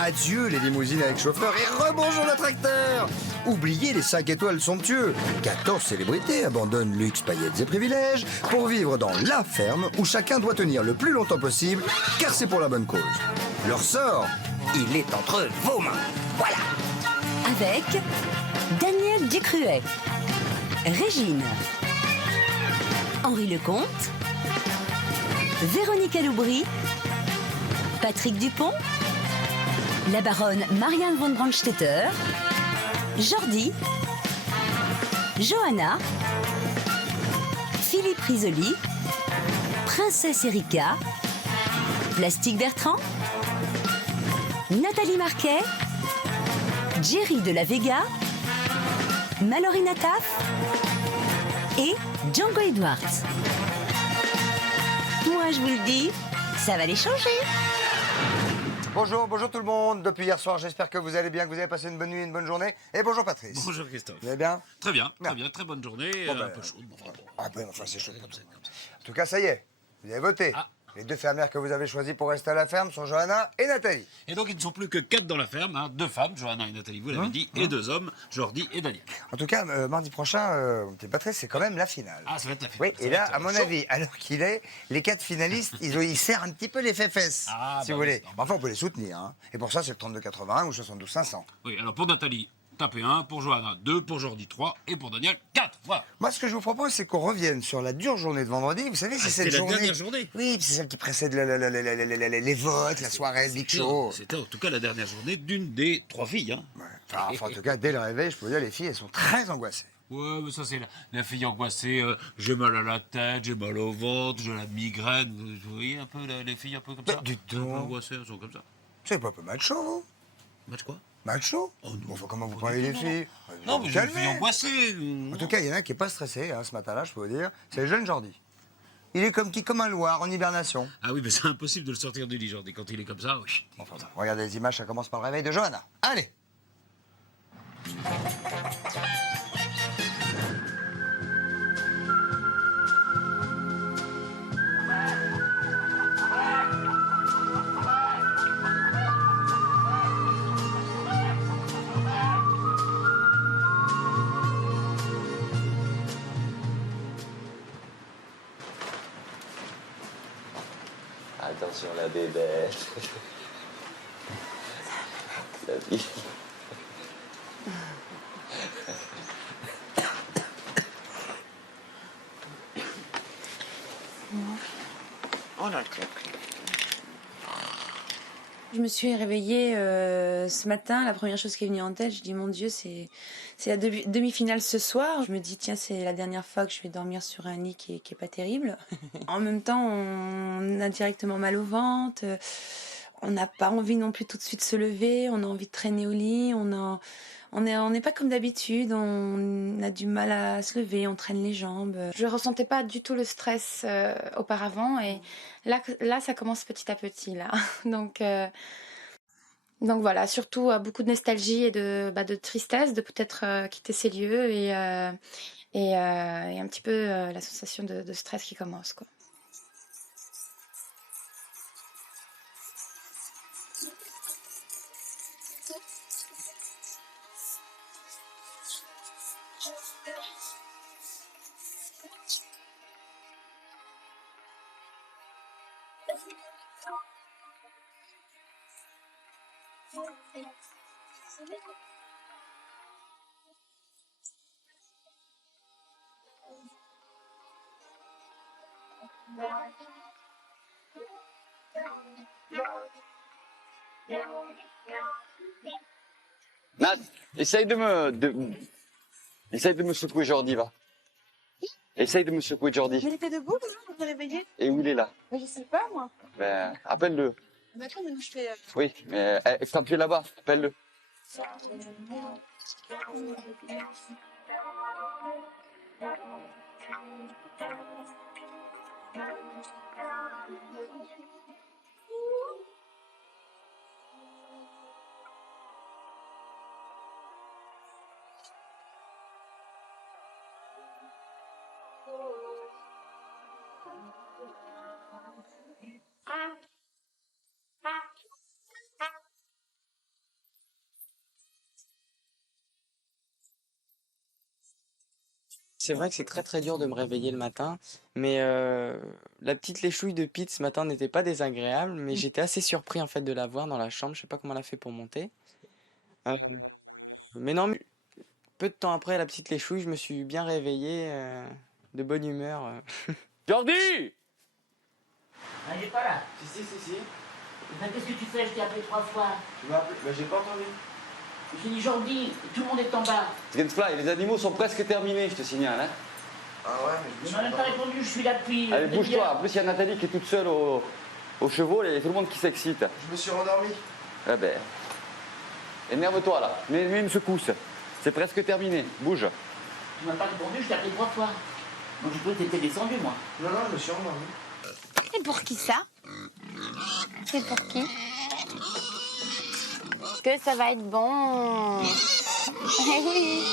Adieu les limousines avec chauffeur et rebonjour le tracteur. Oubliez les 5 étoiles somptueux. 14 célébrités abandonnent luxe, paillettes et privilèges pour vivre dans la ferme où chacun doit tenir le plus longtemps possible car c'est pour la bonne cause. Leur sort, il est entre vos mains. Voilà. Avec Daniel Ducruet, Régine, Henri Lecomte, Véronique Aloubry, Patrick Dupont, la baronne Marianne von Brandstetter, Jordi, Johanna, Philippe Risoli, Princesse Erika, Plastique Bertrand, Nathalie Marquet, Jerry de la Vega, Mallory Nataf et Django Edwards. Moi, je vous le dis, ça va les changer. Bonjour tout le monde. Depuis hier soir, j'espère que vous allez bien, que vous avez passé une bonne nuit, une bonne journée. Et bonjour Patrice. Bonjour Christophe. Vous allez bien? Très bien, très bonne journée, un peu chaude. Enfin, c'est chaud comme ça. En tout cas, ça y est, vous avez voté. Ah. Les 2 fermières que vous avez choisies pour rester à la ferme sont Johanna et Nathalie. Et donc, il ne sont plus que 4 dans la ferme, 2 femmes, Johanna et Nathalie, vous l'avez dit, et 2 hommes, Jordi et Daniel. En tout cas, mardi prochain, mon petit Patrice, c'est quand même la finale. Ah, ça va être la finale. Oui, et là, à mon avis, alors qu'il est, les 4 finalistes, ils serrent un petit peu les fesses, Ah, si bah vous voulez. oui, Enfin, on peut les soutenir, hein. Et pour ça, c'est le 32,81 ou 72,500. Oui, alors pour Nathalie, tapez 1, pour Johanna 2, pour Jordi 3, et pour Daniel 4. Voilà. Moi, ce que je vous propose, c'est qu'on revienne sur la dure journée de vendredi. Vous savez, c'est cette la journée... dernière journée. Oui, c'est celle qui précède les votes, la soirée, le big show. C'était en tout cas la dernière journée d'une des 3 filles. Hein. Ouais. Enfin, en tout cas, dès le réveil, je peux vous dire, les filles, elles sont très angoissées. Ouais, mais ça c'est la fille angoissée, j'ai mal à la tête, j'ai mal au ventre, j'ai la migraine, vous voyez un peu les filles un peu comme ça. Dites Un peu donc. angoissées, elles sont comme ça. C'est pas un peu macho, vous? Match quoi? Macho? Oh non. Bon, enfin, comment vous parlez des filles? Non, mais j'ai une Calmez. fille angoissée. En tout cas, il y en a un qui est pas stressé, hein, ce matin-là, je peux vous dire. C'est le jeune Jordi. Il est comme un loir en hibernation. Ah oui, mais c'est impossible de le sortir du lit, Jordi. Quand il est comme ça, oui. Enfin, regardez les images, ça commence par le réveil de Johanna. Allez! Attention la bébête. La vie. Oh là, Je me suis réveillée ce matin, la première chose qui est venue en tête, je dis mon Dieu, c'est la demi-finale ce soir. Je me dis tiens, c'est la dernière fois que je vais dormir sur un lit qui est pas terrible. En même temps, on a directement mal au ventre, on n'a pas envie non plus tout de suite de se lever, on a envie de traîner au lit, on n'est pas comme d'habitude, on a du mal à se lever, on traîne les jambes. Je ressentais pas du tout le stress auparavant et là ça commence petit à petit là. Donc voilà, surtout beaucoup de nostalgie et de tristesse de peut-être quitter ces lieux et un petit peu la sensation de stress qui commence quoi. Nat, essaye essaye de me secouer Jordi, va. Essaye de me secouer Jordi. Mais il était debout, on s'est réveillé. Et où il est là? Je sais pas moi. Ben, appelle-le. Mais attends, mais moi je fais... Oui, mais quand tu es là-bas, appelle-le. C'est vrai que c'est très très dur de me réveiller le matin, mais la petite léchouille de Pete ce matin n'était pas désagréable, mais j'étais assez surpris en fait de la voir dans la chambre. Je sais pas comment elle a fait pour monter. Euh, mais non, mais peu de temps après la petite léchouille, je me suis bien réveillé, de bonne humeur. Jordi! Ah, il est pas là. Si. Ben, qu'est-ce que tu fais? Je t'ai appelé 3 fois. Tu m'as appelé? Bah j'ai pas entendu. J'ai dit Jordi, tout le monde est en bas. Dragonfly, les animaux sont presque terminés, je te signale. Hein. Ah ouais, mais Il m'a même pas répondu, je suis là depuis. Allez, depuis bouge-toi. hier. En plus, il y a Nathalie qui est toute seule au chevaux, il y a tout le monde qui s'excite. je me suis rendormi. Eh ben, énerve-toi là, mets une secousse. C'est presque terminé, bouge. Tu m'as pas répondu, je t'ai appelé 3 fois. Donc je crois que t'étais descendu, moi. Non, je me suis rendormi. C'est pour qui ça? C'est pour qui? Que ça va être bon. Eh oui.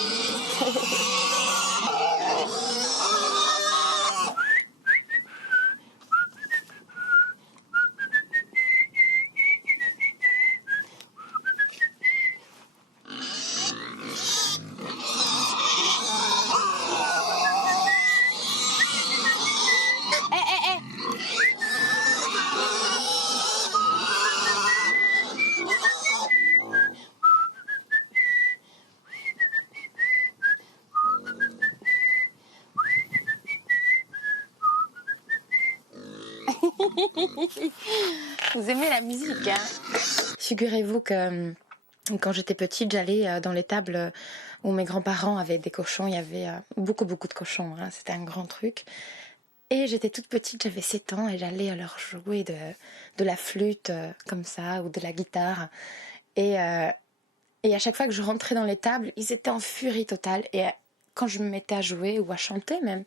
Vous aimez la musique, hein? Figurez-vous que quand j'étais petite, j'allais dans l'étable où mes grands-parents avaient des cochons. Il y avait beaucoup de cochons, hein. C'était un grand truc. Et j'étais toute petite, j'avais 7 ans, et j'allais leur jouer de la flûte comme ça, ou de la guitare. Et à chaque fois que je rentrais dans l'étable, ils étaient en furie totale. Et quand je me mettais à jouer, ou à chanter même,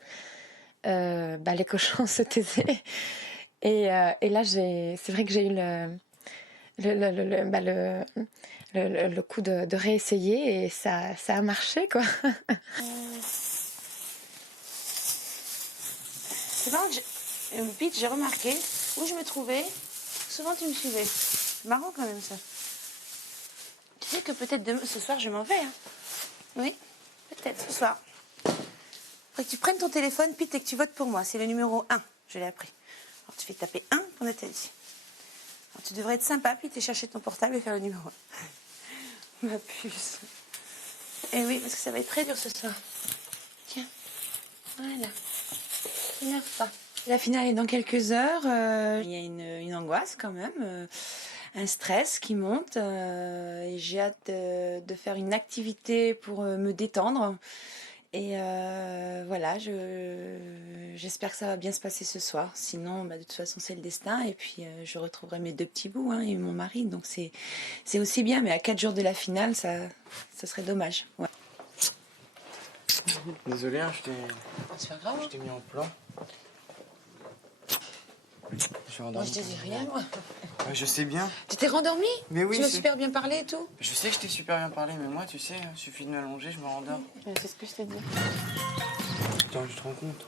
les cochons se taisaient. Et là, c'est vrai que j'ai eu le coup de réessayer, et ça a marché, quoi. C'est marrant que Pete, j'ai remarqué où je me trouvais. Souvent, tu me suivais. C'est marrant quand même, ça. Tu sais que peut-être ce soir, je m'en vais. Hein. Oui, peut-être ce soir. Faudrait que tu prennes ton téléphone, Pete, et que tu votes pour moi. C'est le numéro 1. Je l'ai appris. Alors, tu fais taper 1 pour Nathalie. Alors, tu devrais être sympa, Pete, et chercher ton portable et faire le numéro 1. Ma puce. Eh oui, parce que ça va être très dur ce soir. Tiens. Voilà. T'énerve pas. La finale est dans quelques heures. Il y a une angoisse quand même, un stress qui monte. Et j'ai hâte de faire une activité pour me détendre. Et voilà, j'espère que ça va bien se passer ce soir. Sinon, de toute façon, c'est le destin. Et puis, je retrouverai mes 2 petits bouts, hein, et mon mari. Donc, c'est aussi bien. Mais à 4 jours de la finale, ça serait dommage. Ouais. Désolé, hein, C'est pas grave. je t'ai mis en plan. Je suis Moi, rendormi. je disais rien, moi. Ouais, je sais bien. Tu t'es rendormi? Mais oui, Tu m'as c'est- super bien parlé et tout? Je sais que je t'ai super bien parlé, mais moi, tu sais, il suffit de m'allonger, je me rendors. C'est ce que je te dis. Putain, tu te rends compte?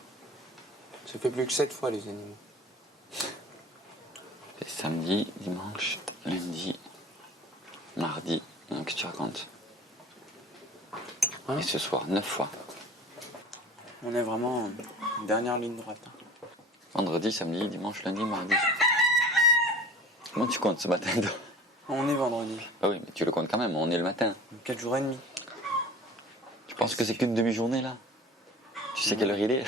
Ça fait plus que 7 fois, les animaux. Et samedi, dimanche, lundi, mardi. Donc, qu'est-ce que tu racontes? Hein? Et ce soir, 9 fois. On est vraiment en dernière ligne droite. Hein. Vendredi, samedi, dimanche, lundi, mardi. Comment tu comptes ce matin? On est vendredi. Ah oui, mais tu le comptes quand même, on est le matin. 4 jours et demi. Tu penses que c'est qu'une demi-journée, là? Tu sais quelle heure il est?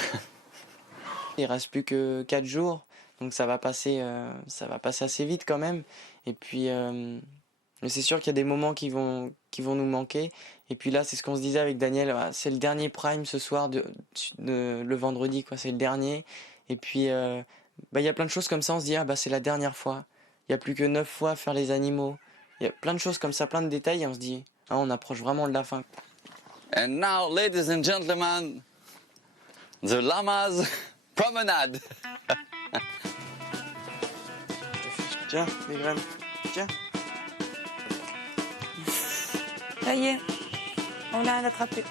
Il reste plus que 4 jours, donc ça va passer assez vite quand même. Et puis, mais c'est sûr qu'il y a des moments qui vont nous manquer. Et puis là, c'est ce qu'on se disait avec Daniel, c'est le dernier prime ce soir, le vendredi, quoi. C'est le dernier. Et puis, il y a plein de choses comme ça, on se dit, c'est la dernière fois. Il n'y a plus que 9 fois à faire les animaux. Il y a plein de choses comme ça, plein de détails, et on se dit, on approche vraiment de la fin. And now, ladies and gentlemen, the llamas promenade. Tiens, les graines. Tiens. Ça y est, on l'a attrapé.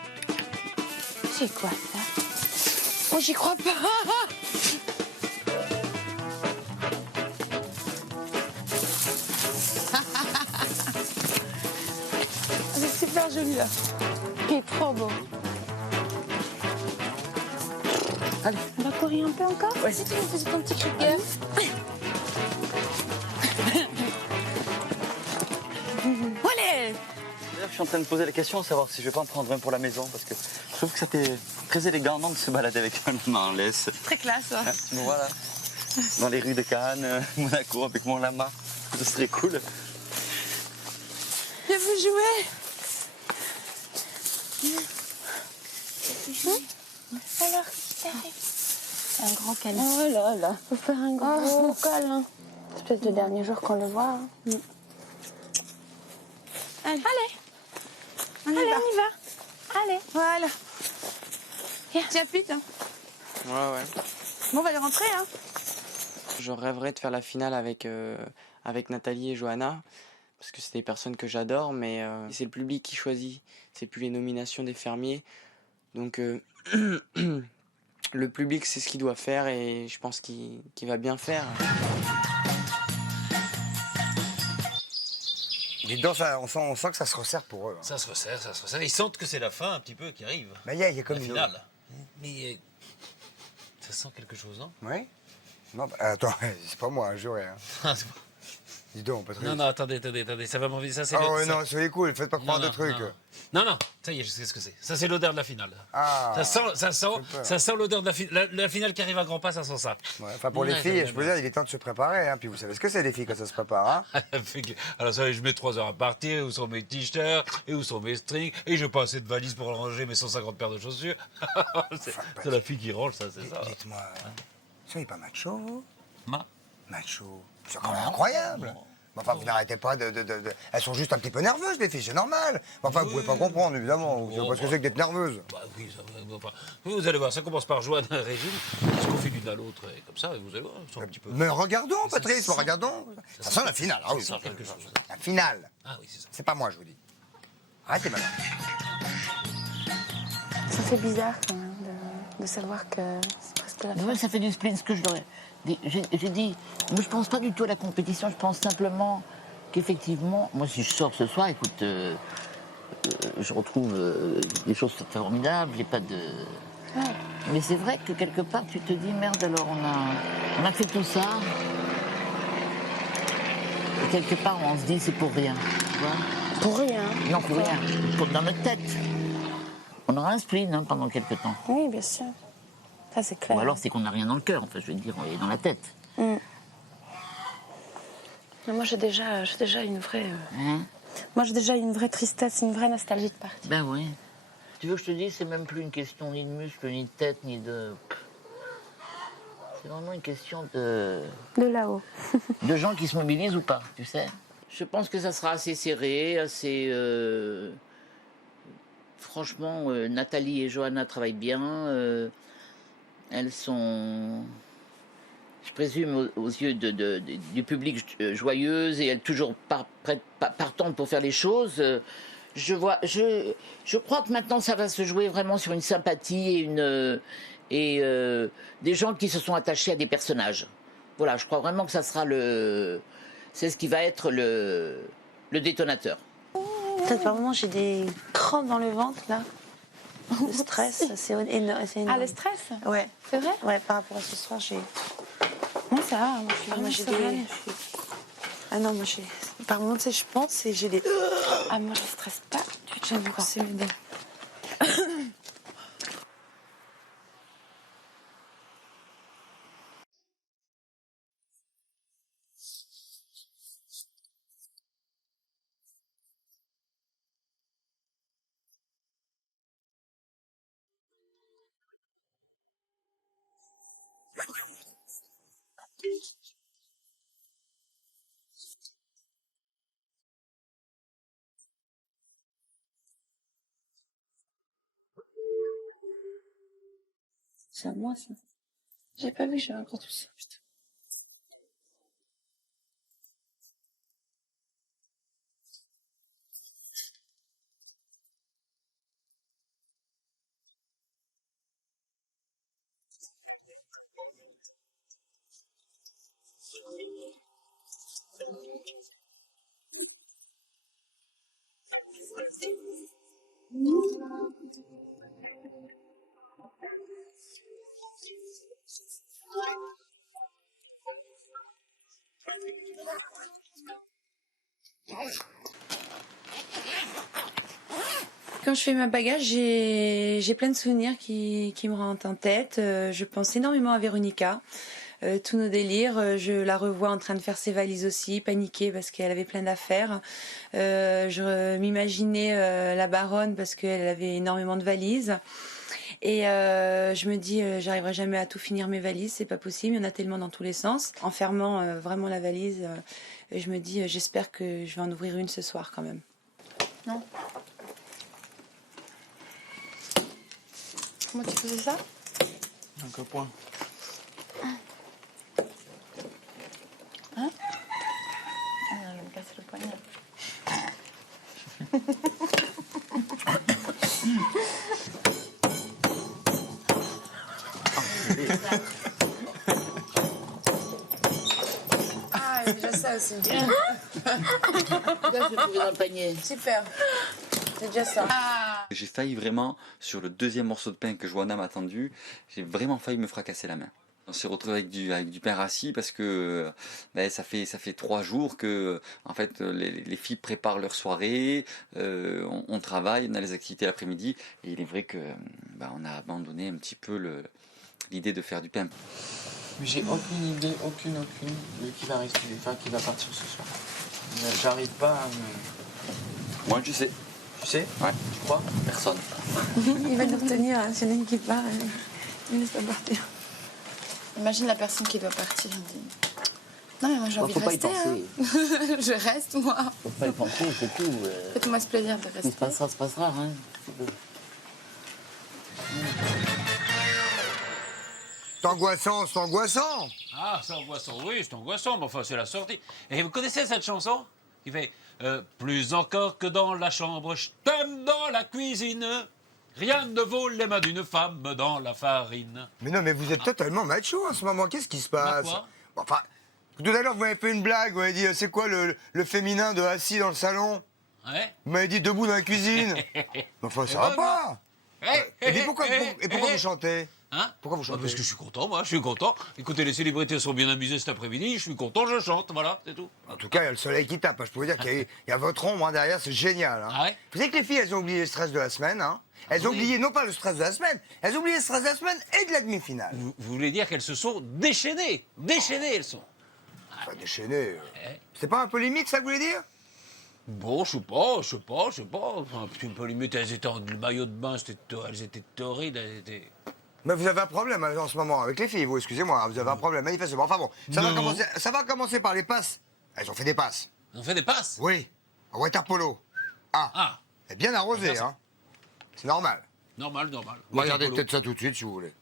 C'est quoi ça? Oh, j'y crois pas. C'est super joli là. Il est trop beau. Allez. On va courir un peu encore? Ouais. Si tu me faisais ton petit cri de guerre. Allez. D'ailleurs, je suis en train de poser la question, savoir si je vais pas en prendre un pour la maison, parce que je trouve que ça fait très élégant non, de se balader avec un lama en laisse. Très classe. Hein, tu me vois là, dans les rues de Cannes, Monaco, avec mon lama. Ce serait cool. Je veux jouer. Alors, qu'est-ce qui t'arrive? Un grand câlin. Oh là là. Faut faire un gros câlin. C'est peut-être le dernier jour qu'on le voit. Hein. Allez. On y va. Allez. Voilà. Viens. Tiens, putain. Ouais. Bon, on va aller rentrer, hein. Je rêverais de faire la finale avec Nathalie et Johanna, parce que c'est des personnes que j'adore, mais c'est le public qui choisit. C'est plus les nominations des fermiers. Donc le public sait ce qu'il doit faire et je pense qu'il va bien faire. Dis donc, on sent que ça se resserre pour eux. Hein. Ça se resserre, ça se resserre. Ils sentent que c'est la fin un petit peu qui arrive. Mais il y a comme La une finale. Mais ça sent quelque chose, non? Oui. Non, bah, attends, c'est pas moi, juré. Hein. Ah, c'est pas- Dis donc, Patrice. Non, attendez, ça va m'enlever. Ça, c'est Ah le- ouais, ça- non, soyez cool, faites pas croire de trucs. Non, ça y est, je sais ce que c'est. Ça, c'est l'odeur de la finale. Ah. Ça sent l'odeur de la finale. La finale qui arrive à grands pas, ça sent ça. Ouais, enfin, pour les Ouais, filles, ça je peux dire, il est temps de se préparer. Hein. Puis vous savez ce que c'est, les filles, quand ça se prépare. Hein. Alors ça, je mets 3 heures à partir, où sont mes t-shirts, et où sont mes strings, et j'ai pas assez de valises pour ranger mes 150 paires de chaussures. c'est la fille qui range, ça, c'est ça. Dites-moi, soyez pas macho. Ma- Macho. C'est quand même incroyable. Mais enfin, vous n'arrêtez pas de. Elles sont juste un petit peu nerveuses, les filles, c'est normal. Mais enfin, vous pouvez pas comprendre, évidemment. Vous savez pas ce que c'est que d'être nerveuse. Bah oui, ça va. Enfin, vous allez voir, ça commence par joindre un régime, parce qu'on fait d'une à l'autre, et comme ça, vous allez voir, ils sont un petit peu... Mais regardons, Ça Patrice, sent- regardons. Ça sent la finale. Ah oui, Ça sent quelque chose. La finale. Ah oui, c'est ça. C'est pas moi, je vous dis. Arrêtez maintenant. Ça fait bizarre quand même de savoir que c'est presque la fin. Ouais, ça fait du spleen, ce que je leur ai dit. J'ai dit, moi je pense pas du tout à la compétition, je pense simplement qu'effectivement, moi si je sors ce soir, écoute, je retrouve des choses formidables, j'ai pas de... Ouais. Mais c'est vrai que quelque part tu te dis, merde, alors on a fait tout ça, et quelque part on se dit c'est pour rien, tu vois. Pour rien. Non, pour rien, dans notre tête. On aura un spleen hein, pendant quelque temps. Oui, bien sûr. Ça, c'est clair. Ou alors c'est qu'on n'a rien dans le cœur, enfin je veux dire, et dans la tête. Mais moi, j'ai déjà une vraie... Hein? Moi, j'ai déjà une vraie tristesse, une vraie nostalgie de partir. Ben oui. Tu veux que je te dise, c'est même plus une question ni de muscles, ni de tête, ni de... C'est vraiment une question de là-haut. de gens qui se mobilisent ou pas, tu sais. Je pense que ça sera assez serré, assez... Franchement, Nathalie et Johanna travaillent bien. Elles sont, je présume, aux yeux du public joyeuses et elles toujours partantes pour faire les choses. Je crois que maintenant ça va se jouer vraiment sur une sympathie et des gens qui se sont attachés à des personnages. Voilà, je crois vraiment que ça sera c'est ce qui va être le détonateur. Peut-être par moment j'ai des crampes dans le ventre là. Le stress, c'est énorme. Ah, le stress? Ouais. C'est vrai? Ouais, par rapport à ce soir, j'ai. Moi, ça va. Moi, je suis Moi, vraiment j'ai sereine. Ah non, moi j'ai. Par moment, tu sais, je pense et j'ai des. Ah, moi, je stresse pas. Je vais me casser mes dents. C'est à moi ça. J'ai pas vu, j'avais encore tout ça. Putain. Quand je fais ma bagage, j'ai plein de souvenirs qui me rentrent en tête. Je pense énormément à Véronica. Tous nos délires, je la revois en train de faire ses valises aussi, paniquée parce qu'elle avait plein d'affaires. Je m'imaginais la baronne parce qu'elle avait énormément de valises. Et je me dis, j'arriverai jamais à tout finir mes valises, c'est pas possible, il y en a tellement dans tous les sens. En fermant vraiment la valise, je me dis, j'espère que je vais en ouvrir une ce soir quand même. Non. Comment tu faisais ça? Donc au point. Hein? Ah non, je vais me casser le poignet. Ah, j'ai déjà ça aussi. Là, je vais trouver dans le panier. Super. C'est déjà ça. J'ai failli vraiment, sur le deuxième morceau de pain que Johanna m'a tendu, j'ai vraiment failli me fracasser la main. On s'est retrouvé avec du pain rassis parce que ça fait 3 jours que en fait, les filles préparent leur soirée, on travaille, on a les activités l'après-midi, et il est vrai que on a abandonné un petit peu l'idée de faire du pain. Mais j'ai aucune idée, aucune, de qui va rester, enfin qui va partir ce soir. J'arrive pas à me... Moi je sais. Tu sais? Ouais. Tu crois? Personne. Il va nous retenir, hein. S'il y en a une qui part, il laisse pas partir. Imagine la personne qui doit partir, il dit... Non mais moi j'ai envie de Faut pas y rester. penser. Hein. Je reste moi. Faut pas y penser, c'est tout. Faites-moi ce plaisir de Ce qui rester. se passera. Hein. C'est angoissant, c'est angoissant. Ah, c'est angoissant, oui, c'est angoissant, mais enfin, c'est la sortie. Et vous connaissez cette chanson qui fait plus encore que dans la chambre, je t'aime dans la cuisine. Rien ne vaut les mains d'une femme dans la farine. Mais non, mais vous êtes totalement macho en ce moment. Qu'est-ce qui se passe? quoi Bon, enfin, tout à l'heure, vous m'avez fait une blague. Vous m'avez dit, c'est quoi le féminin de assis dans le salon? Ouais. Vous m'avez dit debout dans la cuisine. Mais enfin, ça va pas. Et puis pourquoi vous chantez? Hein? Pourquoi vous chantez? Parce que je suis content, moi, je suis content. Écoutez, les célébrités sont bien amusées cet après-midi, je suis content, je chante, voilà, c'est tout. En tout cas, il y a le soleil qui tape. Je peux vous dire qu'il y a votre ombre derrière, c'est génial. Hein. Ah ouais? Vous savez que les filles, elles ont oublié le stress de la semaine. Hein. Elles ont oublié, non pas le stress de la semaine, elles ont oublié le stress de la semaine et de la demi-finale. Vous voulez dire qu'elles se sont déchaînées? Déchaînées, elles sont. Enfin, déchaîné. C'est pas un peu limite, ça que vous voulez dire? Bon, je sais pas. Enfin, un petit peu limite, elles étaient en le maillot de bain, elles étaient torrides, elles étaient... Mais vous avez un problème en ce moment avec les filles, vous, excusez-moi, vous avez un problème manifestement. Enfin bon, ça va commencer par les passes. Elles ont fait des passes. Elles ont fait des passes? Oui, en water polo. Ah, c'est bien arrosé, Merci. hein. C'est normal. Normal. Regardez peut-être ça tout de suite, si vous voulez.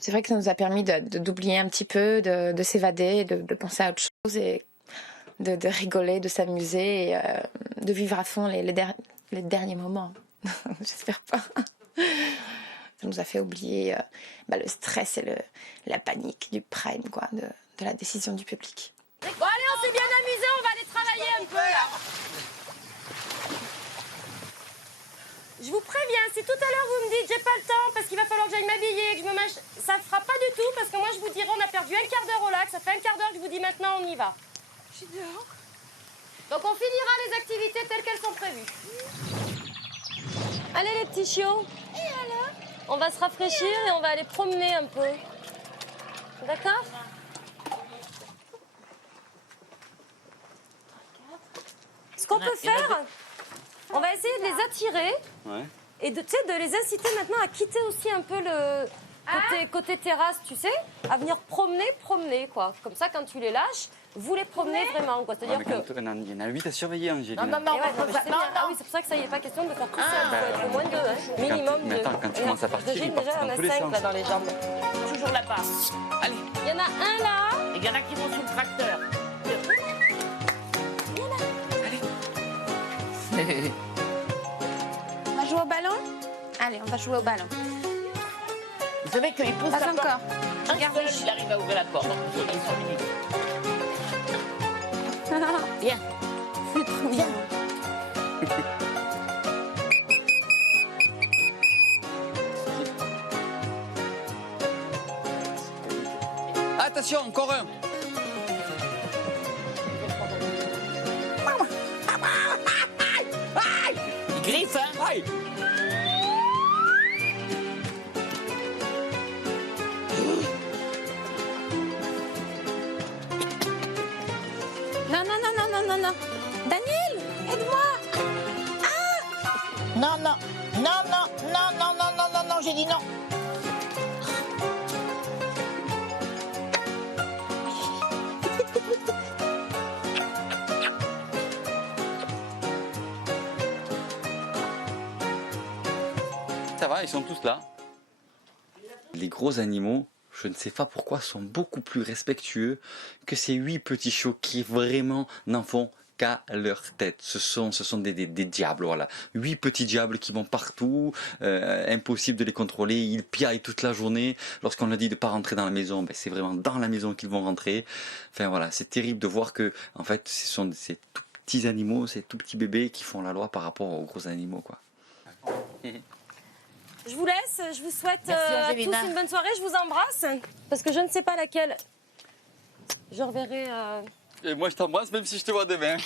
C'est vrai que ça nous a permis d'oublier un petit peu, de s'évader, de penser à autre chose et de rigoler, de s'amuser et de vivre à fond les derniers moments. J'espère pas. Ça nous a fait oublier le stress et la panique du prime, quoi, de la décision du public. Bon allez, on s'est bien amusé, on va aller travailler un peu là. Je vous préviens, si tout à l'heure vous me dites j'ai pas le temps parce qu'il va falloir que j'aille m'habiller, que je me mâche, ça ne fera pas du tout parce que moi je vous dirai on a perdu un quart d'heure au lac, ça fait un quart d'heure que je vous dis maintenant on y va. Je suis dehors. Donc on finira les activités telles qu'elles sont prévues. Allez les petits chiots. Et alors? On va se rafraîchir et on va aller promener un peu. D'accord? Ce qu'on peut faire, on va essayer de les attirer et de les inciter maintenant à quitter aussi un peu le côté terrasse, tu sais, à venir promener quoi. Comme ça, quand tu les lâches, vous les promenez vraiment quoi. C'est-à-dire que... Il y en a 8 à surveiller, Angéline. Non, ah oui, c'est pour ça que ça y est pas question de faire tout seul. Il faut être au moins 2, hein. Minimum 2. Mais attends, quand tu commences à partir, Déjà, ils partent on dans a tous les 5 sens. là dans les jambes. Toujours là-bas. Allez, Il y en a un là. il y en a qui vont sous le tracteur. On va jouer au ballon? Allez, on va jouer au ballon. Vous savez qu'il pousse Pas la encore. porte. Un seul, il arrive à ouvrir la porte. Ils sont finis. Viens. C'est trop bien. Attention, encore un. Il griffe, hein? Aïe. Non, non, non, non, non, non, non. Daniel, aide-moi. Non, non, non, non, non, non, non, non, non, non, j'ai dit non. Ça va, ils sont tous là. Les gros animaux, je ne sais pas pourquoi, sont beaucoup plus respectueux que ces 8 petits chiots qui vraiment n'en font qu'à leur tête. Ce sont des diables, voilà. 8 petits diables qui vont partout, impossible de les contrôler, ils piaillent toute la journée. Lorsqu'on leur dit de ne pas rentrer dans la maison, ben c'est vraiment dans la maison qu'ils vont rentrer. Enfin voilà, c'est terrible de voir que, en fait, ce sont ces tout petits animaux, ces tout petits bébés qui font la loi par rapport aux gros animaux, quoi. Je vous laisse, je vous souhaite Merci, à tous Angélina. une bonne soirée, je vous embrasse. Parce que je ne sais pas laquelle je reverrai. Et moi je t'embrasse même si je te vois demain.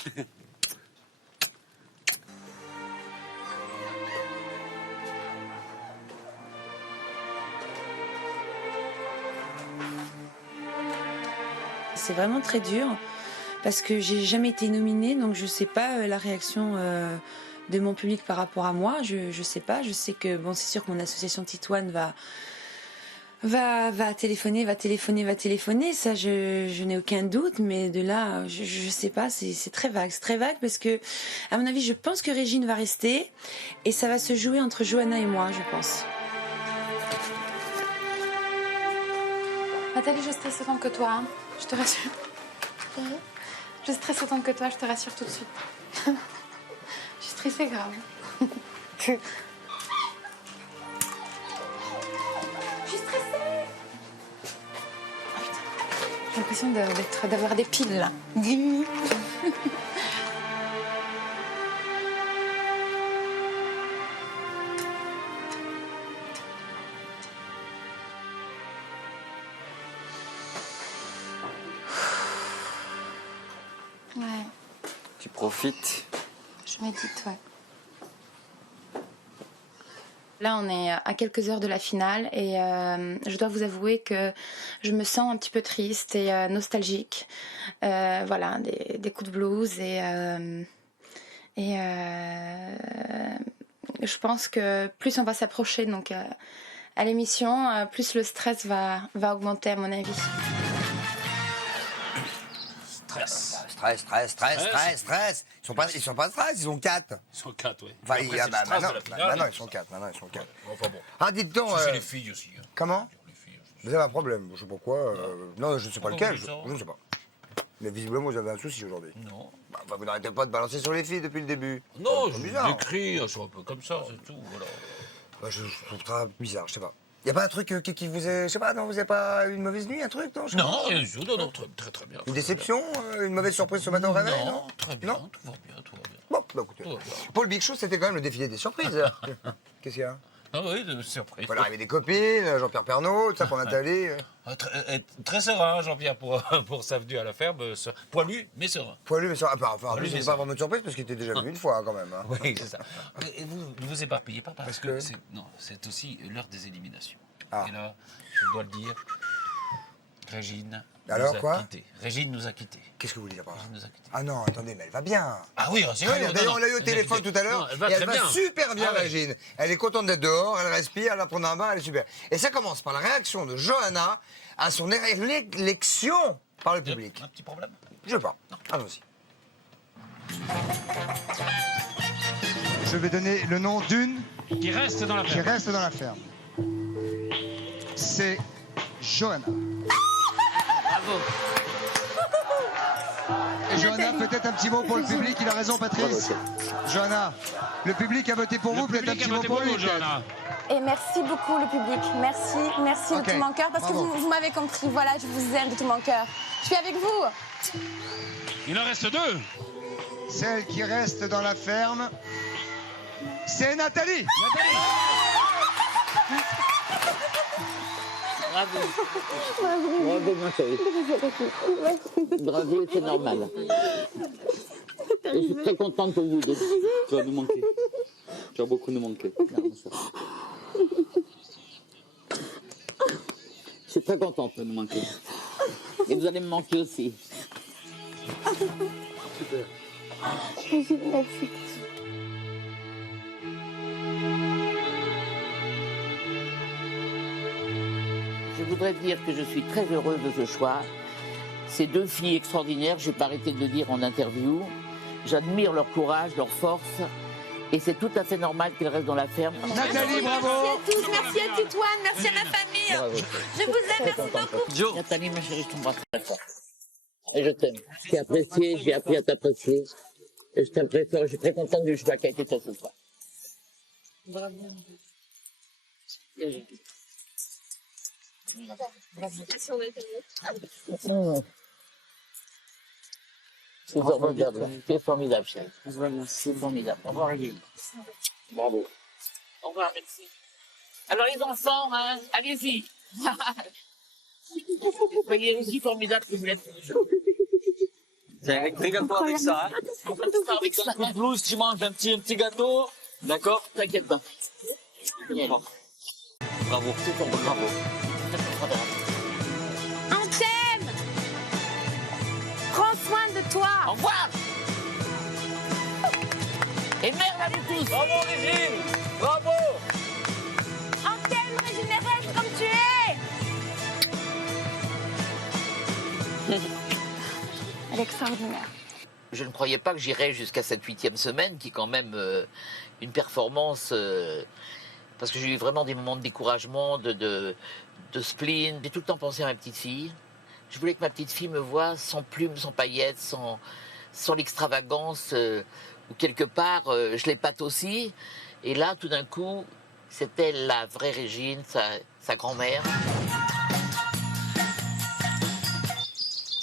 C'est vraiment très dur parce que j'ai jamais été nominée, donc je sais pas la réaction de mon public par rapport à moi. Je sais pas. Je sais que bon, c'est sûr que mon association Titoine va téléphoner. Ça, je n'ai aucun doute. Mais de là, je sais pas. C'est très vague. C'est très vague parce que, à mon avis, je pense que Régine va rester et ça va se jouer entre Johanna et moi, je pense. Nathalie, je stresse autant que toi, hein. Je te rassure. Je stresse autant que toi, je te rassure tout de suite. Je suis stressée grave. Je suis stressée. Oh putain, j'ai l'impression d'avoir des piles là. Ouais, Tu profites. je médite, ouais. Là, on est à quelques heures de la finale et je dois vous avouer que je me sens un petit peu triste et nostalgique. Voilà, des coups de blues et je pense que plus on va s'approcher donc à l'émission, plus le stress va augmenter à mon avis. Stress. Ils sont pas stress, ils sont 4. Ils sont 4, oui. Enfin, Après, c'est le stress de la finale. maintenant, ils sont 4. Enfin bon. Ah, dites donc. Ça, c'est les filles aussi. Hein. Comment? Les filles aussi. Vous avez un problème, je sais pas quoi. Non, je ne sais pas Pourquoi lequel, vous dites ça je ne sais pas. Mais visiblement, vous avez un souci aujourd'hui. Non. Bah, vous n'arrêtez pas de balancer sur les filles depuis le début. Non, C'est je bizarre. décris, elles sont un peu comme ça, c'est tout. Voilà. Bah, je trouve ça bizarre, je sais pas. Y a pas un truc qui vous est. Je sais pas, non, vous avez pas une mauvaise nuit, un truc, non? Je sais Non, pas. rien du tout. Non, très bien. Une déception? Une mauvaise surprise ce matin au réveil? Non, très bien, Non. tout va bien. Bon, Bah, écoutez. Tout va bien. Pour le Big Show, c'était quand même le défilé des surprises. Qu'est-ce qu'il y a? Ah oui, de surprise. Voilà, arriver des copines, Jean-Pierre Pernaut, tout ça pour Nathalie. Très serein, Jean-Pierre, pour sa venue à la ferme. Poilu, mais serein. Poilu, mais ça. Enfin, en Poilu, plus, mais c'est ça. pas vraiment de surprise parce qu'il était déjà venu une fois quand même. Hein. Oui, c'est ça. Et vous ne vous éparpillez pas parce que que c'est aussi l'heure des éliminations. Ah. Et là, je dois le dire, Régine Alors, nous a quoi quittés. Régine nous a quittés. Qu'est-ce que vous voulez dire par là? Régine nous a quittés. Ah non, attendez, mais elle va bien. Ah oui, c'est Très vrai. bien. D'ailleurs, on l'a eu au téléphone tout à l'heure. Elle va Et très elle va bien. super bien, Ah ouais. Régine. Elle est contente d'être dehors, elle respire, elle va prendre un bain, elle est super. Et ça commence par la réaction de Johanna à son élection par le public. Un petit problème. Je sais pas. Allons-y. Je vais donner le nom d'une Qui reste dans la qui reste dans la ferme. C'est Johanna. Bravo. Et Johanna, peut-être un petit mot pour le public, il a raison Patrice. Johanna, le public a voté pour vous, peut-être un petit mot pour lui. Johanna. Et merci beaucoup le public. Merci Ok, de tout mon cœur parce bravo. que vous m'avez compris. Voilà, je vous aime de tout mon cœur. Je suis avec vous. Il en reste deux. Celle qui reste dans la ferme, c'est Nathalie. Bravo. Bravo, ma chérie. Bravo, c'est normal. Et je suis très contente pour vous deux. Tu vas nous manquer. Tu vas beaucoup nous manquer. Je suis très contente. Tu vas nous manquer. Et vous allez me manquer aussi. Je voudrais dire que je suis très heureuse de ce choix. Ces deux filles extraordinaires, je n'ai pas arrêté de le dire en interview. J'admire leur courage, leur force. Et c'est tout à fait normal qu'elles restent dans la ferme. Nathalie, bravo. Merci à tous, merci à Titoine, merci à ma famille. Bravo. Je vous aime, merci beaucoup. Jo. Nathalie, ma chérie, je t'embrasse très fort. Et je t'aime. Je t'ai apprécié, j'ai appris à t'apprécier. Et je t'aime très fort. Je suis très contente du choix qui a été fait ce soir. Bravo. C'est formidable. C'est formidable, chérie. C'est formidable. Au revoir, Guy. Bravo. Au revoir, merci. Alors, les enfants, hein, allez-y. Soyez aussi formidables que vous l'êtes. Régale-toi avec ça. Hein. Avec Un coup de blouse, tu manges un petit gâteau. D'accord? T'inquiète pas. Bravo. Bravo. On t'aime. Prends soin de toi. Au revoir. Et merde à vous tous. Bravo, Régine. Bravo. On t'aime, Régine, reste comme tu es. Elle est extraordinaire. Je ne croyais pas que j'irais jusqu'à cette 8e semaine, qui est quand même une performance, parce que j'ai eu vraiment des moments de découragement, de spleen. J'ai tout le temps pensé à ma petite fille. Je voulais que ma petite fille me voie sans plumes, sans paillettes, sans l'extravagance, ou quelque part, je l'épate aussi. Et là, tout d'un coup, c'était la vraie Régine, sa grand-mère.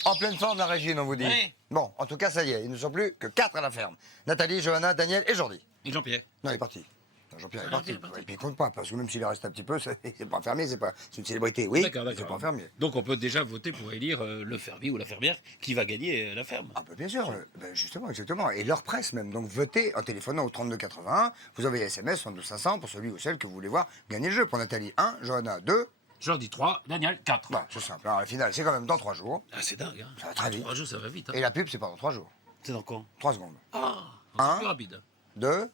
En pleine forme, la Régine, on vous dit. Oui. Bon, en tout cas, ça y est, il ne sont plus que 4 à la ferme. Nathalie, Johanna, Daniel et Jordi. Et Jean-Pierre. Non, il est parti. Non, Jean-Pierre est parti. il est parti. Et puis il compte pas, parce que même s'il reste un petit peu, c'est pas un fermier, c'est une célébrité. Oui, D'accord, c'est pas un fermier. Donc on peut déjà voter pour élire le fermier ou la fermière qui va gagner la ferme. Ah bah bien sûr, justement, exactement. Et leur presse même. Donc votez en téléphonant au 3281. Vous envoyez SMS 500 pour celui ou celle que vous voulez voir gagner le jeu. Pour Nathalie 1, Johanna 2. Jordi 3, Daniel 4. Bah, c'est simple. Alors la finale, c'est quand même dans 3 jours. Ah, c'est dingue, hein. Ça va très vite. 3 jours, ça va vite. Hein. Et la pub, c'est pas dans 3 jours. C'est dans quand 3 secondes. Ah, Un. c'est plus rapide. 2.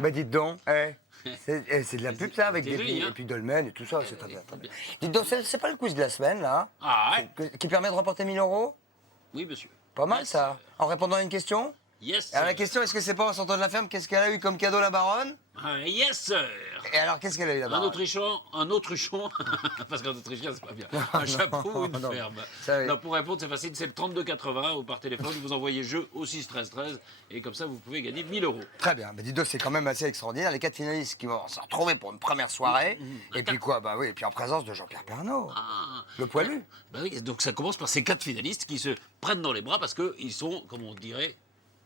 Bah dites donc, c'est de la pub ça avec c'est des joli, hein. et puis Dolmen et tout ça, c'est très bien, très bien. Dites donc, c'est pas le quiz de la semaine là Ah ouais. qui permet de remporter 1000 €? Oui, monsieur. Pas mal Yes. ça. En répondant à une question. Yes. Alors la question, est-ce que c'est pas en sortant de la ferme, qu'est-ce qu'elle a eu comme cadeau la baronne? Yes, sir. Et alors, qu'est-ce qu'elle a eu là-bas? Un autruchon, parce qu'un autrichien, c'est pas bien. Un chapeau ou une non, ferme. ça, oui. Non, pour répondre, c'est facile, c'est le 3280 ou par téléphone, vous envoyez jeu au 61313 et comme ça, vous pouvez gagner 1000 €. Très bien, mais dis donc, c'est quand même assez extraordinaire. Les 4 finalistes qui vont se retrouver pour une première soirée. Et puis quoi? Bah oui, et puis en présence de Jean-Pierre Pernaut, le poilu. Bah oui, donc ça commence par ces 4 finalistes qui se prennent dans les bras parce qu'ils sont, comme on dirait,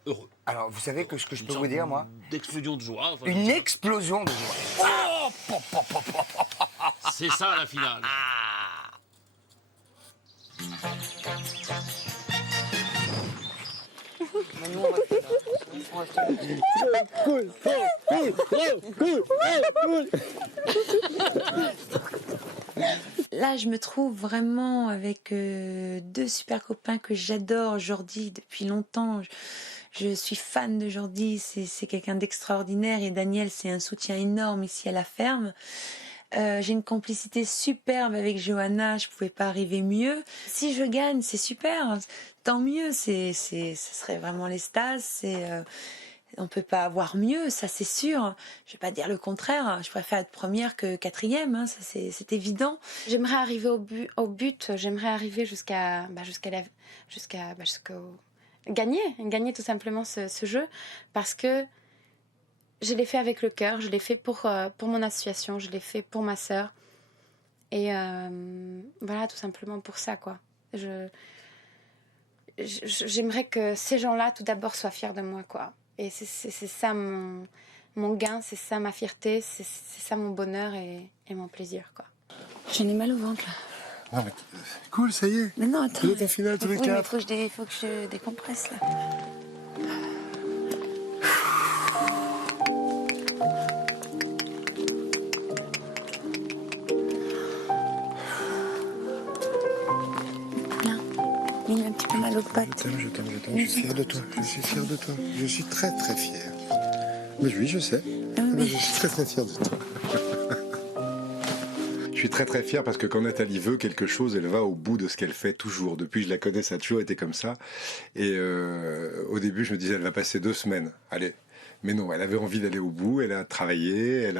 heureux. Alors, vous savez que ce que je Une peux sorte vous dire, moi? d'explosion de joie. Enfin, Une explosion de joie. Oh, c'est ça la finale. Là, je me trouve vraiment avec deux super copains que j'adore. Jordi, depuis longtemps, je suis fan de Jordi. C'est quelqu'un d'extraordinaire. Et Daniel, c'est un soutien énorme ici à la ferme. J'ai une complicité superbe avec Johanna. Je pouvais pas arriver mieux. Si je gagne, c'est super. Tant mieux. Ce serait vraiment l'extase. On peut pas avoir mieux, ça c'est sûr. Je vais pas dire le contraire. Je préfère être première que quatrième, hein, ça c'est évident. J'aimerais arriver au but. J'aimerais arriver jusqu'au gagner tout simplement ce jeu, parce que je l'ai fait avec le cœur. Je l'ai fait pour mon association. Je l'ai fait pour ma sœur. Et voilà, tout simplement pour ça, quoi. J'aimerais que ces gens-là, tout d'abord, soient fiers de moi, quoi. Et c'est ça mon gain, c'est ça ma fierté, c'est ça mon bonheur et mon plaisir, quoi. J'en ai mal au ventre, là. Non, mais cool, ça y est. Mais non, attends. Vous êtes en finale tous les oui, mais quatre. il faut que je décompresse, là. Il a un petit peu mal aux pattes. Je t'aime. Je suis fier de toi. Je suis très, très fier. Mais oui, je sais. Mais je suis très, très fier de toi. Je suis très, très fier parce que quand Nathalie veut quelque chose, elle va au bout de ce qu'elle fait toujours. Depuis que je la connais, ça a toujours été comme ça. Et au début, je me disais, elle va passer 2 semaines. Allez. Mais non, elle avait envie d'aller au bout, elle a travaillé, elle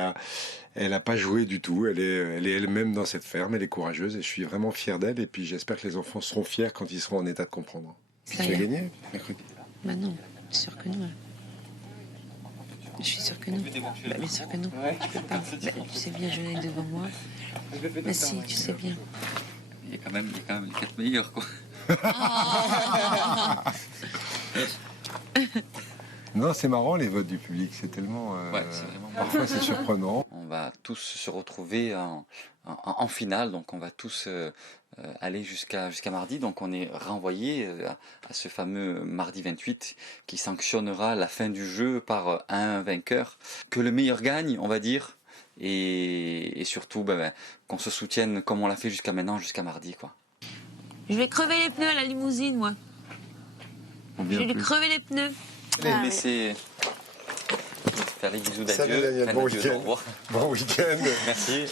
a pas joué du tout, elle est elle-même dans cette ferme, elle est courageuse et je suis vraiment fier d'elle et puis j'espère que les enfants seront fiers quand ils seront en état de comprendre. Tu vas gagner mercredi? Bah non, sûr que non. Je suis sûre que non. Bah, bien sûr que non. Tu peux pas. Bah, tu sais bien, je l'ai devant moi. Bah si, tu sais bien. Il y a quand même les 4 meilleurs, quoi. Non, c'est marrant les votes du public, c'est tellement... Ouais, c'est vraiment parfois c'est surprenant. On va tous se retrouver en finale, donc on va tous aller jusqu'à mardi. Donc on est renvoyé à ce fameux mardi 28 qui sanctionnera la fin du jeu par un vainqueur. Que le meilleur gagne, on va dire, et surtout qu'on se soutienne comme on l'a fait jusqu'à maintenant, jusqu'à mardi, quoi. Je vais crever les pneus à la limousine, moi. Je vais lui crever les pneus. Je vais vous laisser faire les bisous d'adieu. Salut Daniel, bon week-end. Bon week-end. Merci.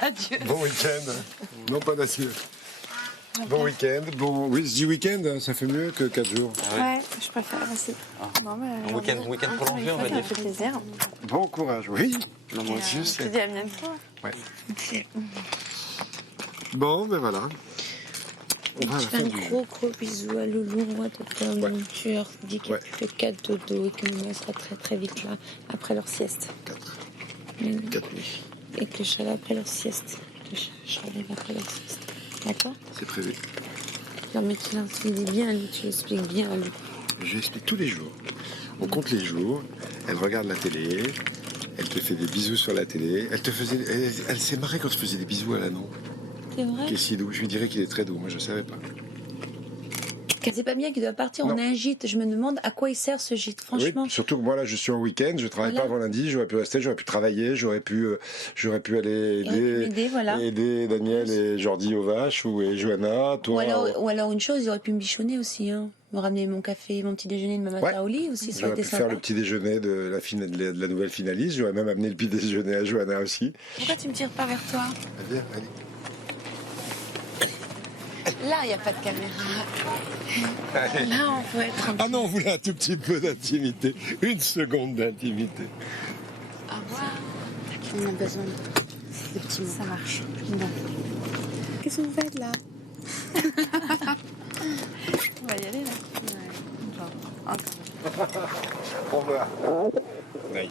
Adieu. Bon week-end. Non, pas d'adieu. Bon week-end. Bon, oui, ce week-end, ça fait mieux que 4 jours. Ouais, je préfère aussi. Un week-end prolongé, on va dire. Ça fait plaisir. Bon courage, oui. Non, moi aussi, je Je te sais. dis à bientôt. Ouais. Bon, ben voilà. On va à la Je fais fin un du jeu. gros bisou à Loulou, moi, de Ouais. Je leur dis qu'elle fait 4 dodo et que maman sera très très vite là, après leur sieste. 4 Mais- nuits. Et que le chalet après leur sieste. Que le chalet après leur sieste. D'accord? C'est prévu. Non mais tu l'expliques bien, lui, tu l'expliques bien à lui. Je l'explique tous les jours. On compte les jours. Elle regarde la télé. Elle te fait des bisous sur la télé. Elle s'est marrée quand je faisais des bisous à l'anneau. C'est vrai? Qui est si doux. Je lui dirais qu'il est très doux. Moi, je savais pas. C'est pas bien qu'il doit partir, Non. on a un gîte. Je me demande à quoi il sert ce gîte, franchement. Oui, surtout que moi là je suis en week-end, je travaille Voilà. pas avant lundi, j'aurais pu rester, j'aurais pu travailler, j'aurais pu aller Il aurait pu m'aider, voilà. aider Daniel et Jordi aux vaches et Johanna, toi. Ou alors une chose, il aurait pu me bichonner aussi, hein. Me ramener mon café, mon petit déjeuner de ma matin au lit aussi, ça aurait J'aurais été pu sympa. faire le petit déjeuner de la nouvelle finaliste, j'aurais même amené le petit déjeuner à Johanna aussi. Pourquoi tu me tires pas vers toi? Viens, allez. Là, il n'y a pas de caméra. Là, on peut être un Ah non, on voulait un tout petit peu d'intimité, 1 seconde d'intimité. Au revoir. On a besoin de petits mots. Ça marche. Bon. Qu'est-ce que vous faites là? On va y aller là. Au revoir. Naï.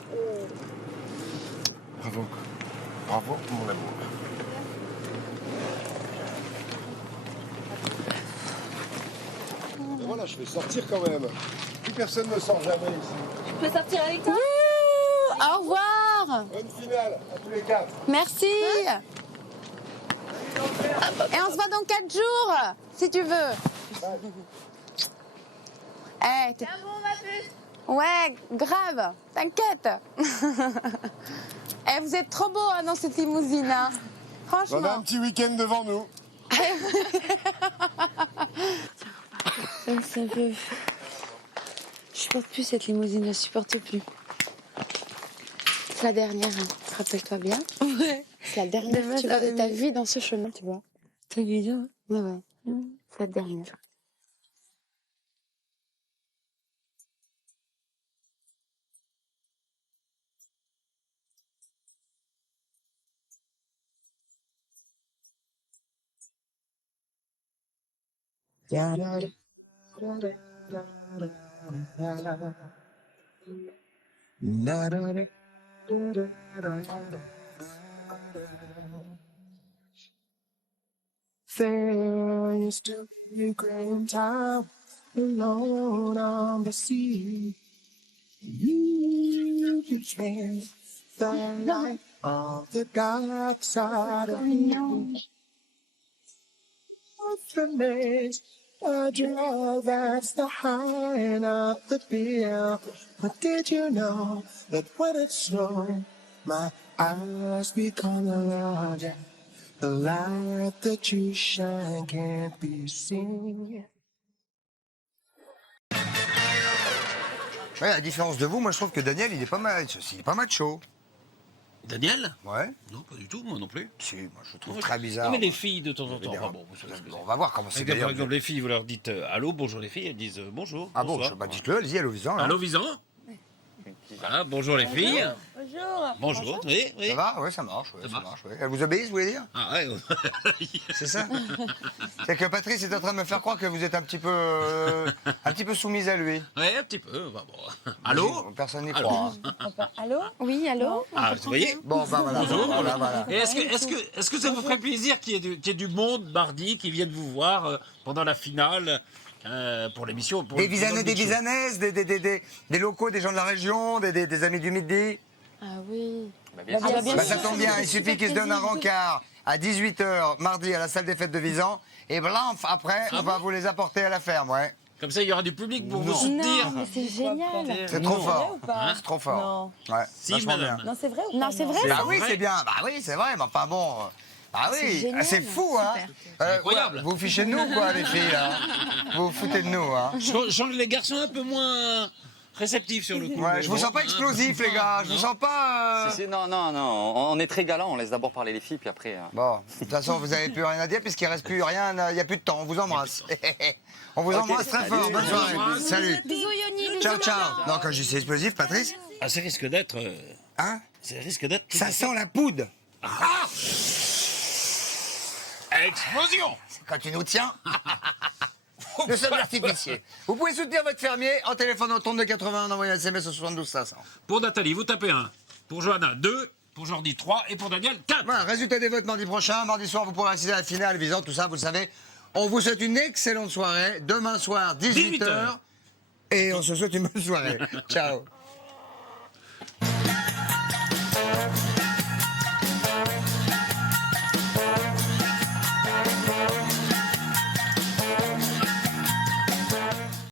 Bravo. Bravo, mon amour. Et voilà, je vais sortir quand même. Plus personne ne sort jamais ici. Je peux sortir avec toi? Au revoir. Bonne finale à tous les 4. Merci. Et on se voit dans 4 jours, si tu veux. Eh, t'es... Ouais, grave, t'inquiète. Eh, vous êtes trop beau dans cette limousine, hein. Franchement. On a un petit week-end devant nous. Ça peut... Je supporte plus cette limousine, je la supporte plus. C'est la dernière, hein. Rappelle-toi bien. Ouais. C'est la dernière tu vois, de ta vie dans ce chemin, tu vois. T'as vu ça? Ouais, ouais. C'est la dernière. There used to be a great time alone on the sea. You became the light of the dark side of me. Orphanage, a drug that's the high of the bill. But did you know that when it snows, my eyes become larger? The light that you shine can't be seen. Ouais, à la différence de vous, moi je trouve que Daniel, il est pas mal, il est pas macho. Daniel? Ouais. Non, pas du tout, moi non plus. Si, moi je le trouve très bizarre. Non, mais les filles, de temps en temps. Évidemment. Bon, vous savez ce que c'est. On va voir comment c'est Par d'ailleurs. exemple, les filles, vous leur dites allô, bonjour les filles, elles disent bonjour. Ah bon, bonsoir. bah dites-le, allez-y, allô Visan. Allô, Visan? Voilà, bonjour les filles. Bonjour. Bonjour, oui, oui. Ça va? Ouais, ça marche, ouais, ça marche. Ouais. Elles vous obéissent, vous voulez dire? Ah ouais. C'est ça? C'est que Patrice est en train de me faire croire que vous êtes un petit peu soumise à lui. Ouais, un petit peu. Bah, bon. Allô? Personne n'y Allô. croit. hein. Allô? Oui, allô? Ah, vous voyez? Bon, bah voilà. Bonjour. Voilà. Et est-ce que ça vous ferait plaisir qu'il y ait du monde mardi qui vienne vous voir pendant la finale pour l'émission? Des Visanais, des Visanaises, des locaux, des gens de la région, des amis du Midi. Ah oui. Bah, ça tombe bien, il suffit qu'ils se donnent un rencard à 18h mardi à la salle des fêtes de Visan. Et blanc, après, on va vous les apporter à la ferme, ouais. Comme ça, il y aura du public pour vous soutenir. Non, mais c'est génial. C'est trop fort. ou pas? C'est trop fort. Ouais, Si, vachement madame. bien. Non, c'est vrai ou pas? Non, c'est vrai, Bah ça? oui, c'est bien. Bah oui, c'est vrai, mais enfin bon. Ah C'est oui, génial. c'est fou, hein. Incroyable. Ouais, vous vous fichez de nous, quoi, les filles, là. Vous vous foutez de nous, hein. Je sens les garçons un peu moins réceptifs sur le coup. Ouais, je vous sens pas explosif, les gars. Je vous sens pas. Non, on est très galants, on laisse d'abord parler les filles, puis après... Bon, de toute façon, vous avez plus rien à dire puisqu'il reste plus rien, il n'y a plus de temps. On vous embrasse. On vous embrasse très fort. Bonne soirée. Salut. Bisous, Yoni. Ciao, ciao. Non, quand je dis c'est explosif, Patrice. Ah, ça risque d'être... Hein? Ça risque d'être... Ça sent la poudre. Ah! Explosion! Quand tu nous tiens. Nous sommes artificiers. Vous pouvez soutenir votre fermier en téléphonant au 3280 en envoyant un SMS au 72 500. Pour Nathalie, vous tapez 1. Pour Johanna, 2. Pour Jordi, 3. Et pour Daniel, 4. Voilà, résultat des votes mardi prochain. Mardi soir, vous pourrez assister à la finale, visant tout ça, vous le savez. On vous souhaite une excellente soirée. Demain soir, 18h. Et on se souhaite une bonne soirée. Ciao.